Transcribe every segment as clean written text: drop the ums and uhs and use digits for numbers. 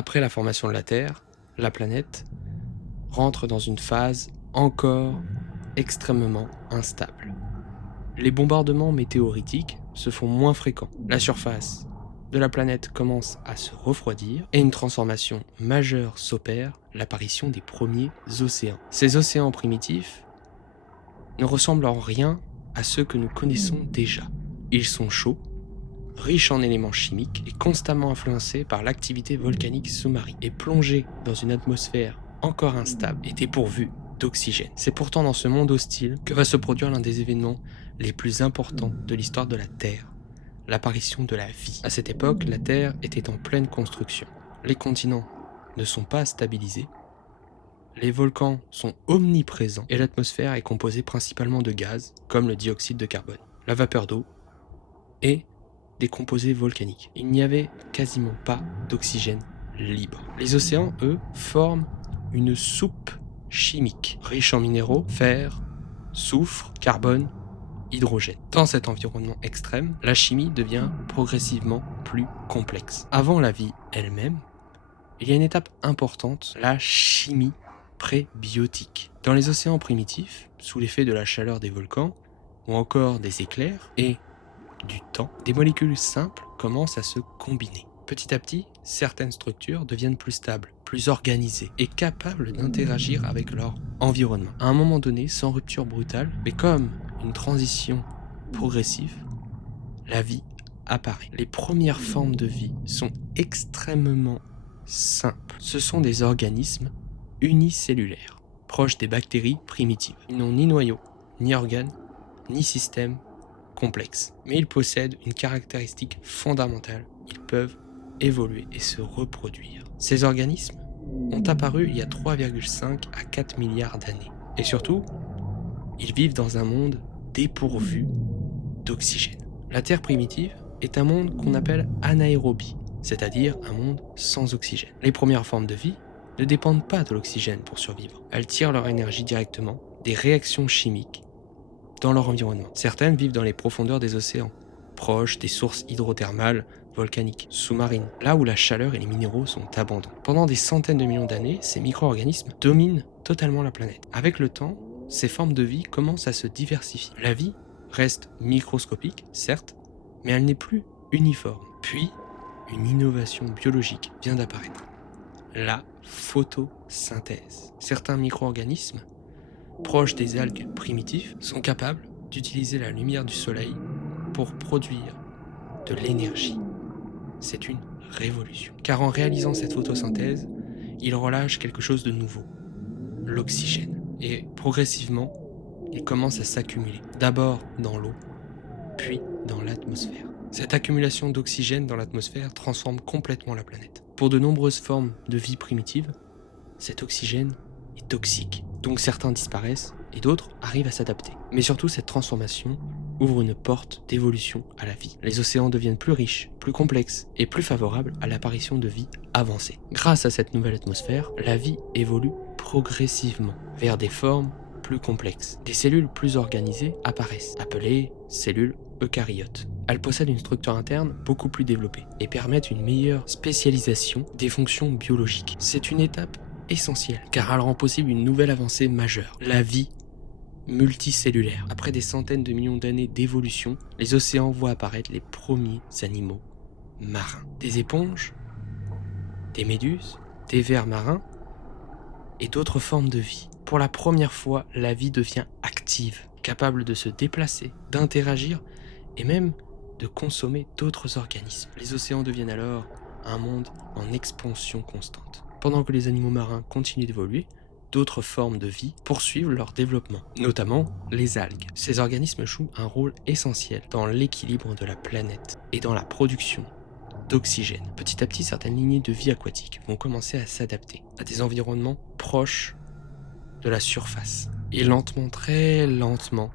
Après la formation de la Terre, la planète rentre dans une phase encore extrêmement instable. Les bombardements météoritiques se font moins fréquents. La surface de la planète commence à se refroidir et une transformation majeure s'opère, l'apparition des premiers océans. Ces océans primitifs ne ressemblent en rien à ceux que nous connaissons déjà. Ils sont chauds, riches en éléments chimiques et constamment influencés par l'activité volcanique sous-marine et plongés dans une atmosphère encore instable et dépourvue d'oxygène. C'est pourtant dans ce monde hostile que va se produire l'un des événements les plus importants de l'histoire de la Terre, l'apparition de la vie. À cette époque, la Terre était en pleine construction. Les continents ne sont pas stabilisés, les volcans sont omniprésents et l'atmosphère est composée principalement de gaz, comme le dioxyde de carbone, la vapeur d'eau et des composés volcaniques. Il n'y avait quasiment pas d'oxygène libre. Les océans, eux, forment une soupe chimique, riche en minéraux, fer, soufre, carbone, hydrogène. Dans cet environnement extrême, la chimie devient progressivement plus complexe. Avant la vie elle-même, il y a une étape importante, la chimie prébiotique. Dans les océans primitifs, sous l'effet de la chaleur des volcans, ou encore des éclairs et du temps, des molécules simples commencent à se combiner. Petit à petit, certaines structures deviennent plus stables, plus organisées et capables d'interagir avec leur environnement. À un moment donné, sans rupture brutale, mais comme une transition progressive, la vie apparaît. Les premières formes de vie sont extrêmement simples. Ce sont des organismes unicellulaires, proches des bactéries primitives. Ils n'ont ni noyau, ni organes, ni système complexe. Mais ils possèdent une caractéristique fondamentale. Ils peuvent évoluer et se reproduire. Ces organismes ont apparu il y a 3,5 à 4 milliards d'années. Et surtout, ils vivent dans un monde dépourvu d'oxygène. La Terre primitive est un monde qu'on appelle anaérobie, c'est-à-dire un monde sans oxygène. Les premières formes de vie ne dépendent pas de l'oxygène pour survivre. Elles tirent leur énergie directement des réactions chimiques dans leur environnement. Certaines vivent dans les profondeurs des océans, proches des sources hydrothermales, volcaniques, sous-marines, là où la chaleur et les minéraux sont abondants. Pendant des centaines de millions d'années, ces micro-organismes dominent totalement la planète. Avec le temps, ces formes de vie commencent à se diversifier. La vie reste microscopique, certes, mais elle n'est plus uniforme. Puis, une innovation biologique vient d'apparaître. La photosynthèse. Certains micro-organismes, proches des algues primitives, sont capables d'utiliser la lumière du soleil pour produire de l'énergie. C'est une révolution. Car en réalisant cette photosynthèse, ils relâchent quelque chose de nouveau, l'oxygène. Et progressivement, il commence à s'accumuler. D'abord dans l'eau, puis dans l'atmosphère. Cette accumulation d'oxygène dans l'atmosphère transforme complètement la planète. Pour de nombreuses formes de vie primitive, cet oxygène est toxique. Donc certains disparaissent et d'autres arrivent à s'adapter. Mais surtout, cette transformation ouvre une porte d'évolution à la vie. Les océans deviennent plus riches, plus complexes et plus favorables à l'apparition de vie avancée. Grâce à cette nouvelle atmosphère, la vie évolue progressivement vers des formes plus complexes. Des cellules plus organisées apparaissent, appelées cellules eucaryotes. Elles possèdent une structure interne beaucoup plus développée et permettent une meilleure spécialisation des fonctions biologiques. C'est une étape essentielle car elle rend possible une nouvelle avancée majeure, la vie multicellulaire. Après des centaines de millions d'années d'évolution, les océans voient apparaître les premiers animaux marins. Des éponges, des méduses, des vers marins et d'autres formes de vie. Pour la première fois, la vie devient active, capable de se déplacer, d'interagir et même de consommer d'autres organismes. Les océans deviennent alors un monde en expansion constante. Pendant que les animaux marins continuent d'évoluer, d'autres formes de vie poursuivent leur développement, notamment les algues. Ces organismes jouent un rôle essentiel dans l'équilibre de la planète et dans la production d'oxygène. Petit à petit, certaines lignées de vie aquatique vont commencer à s'adapter à des environnements proches de la surface. Et lentement, très lentement,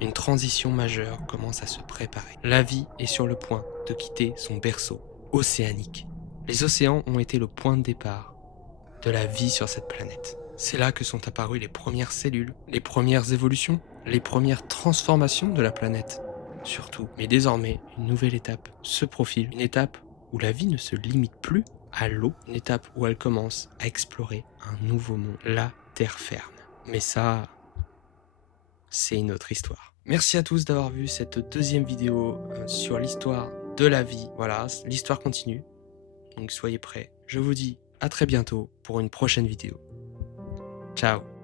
une transition majeure commence à se préparer. La vie est sur le point de quitter son berceau océanique. Les océans ont été le point de départ de la vie sur cette planète. C'est là que sont apparues les premières cellules, les premières évolutions, les premières transformations de la planète, surtout. Mais désormais, une nouvelle étape se profile, une étape où la vie ne se limite plus à l'eau, une étape où elle commence à explorer un nouveau monde, la terre ferme. Mais ça, c'est une autre histoire. Merci à tous d'avoir vu cette deuxième vidéo sur l'histoire de la vie. Voilà, l'histoire continue. Donc soyez prêts. Je vous dis à très bientôt pour une prochaine vidéo. Ciao.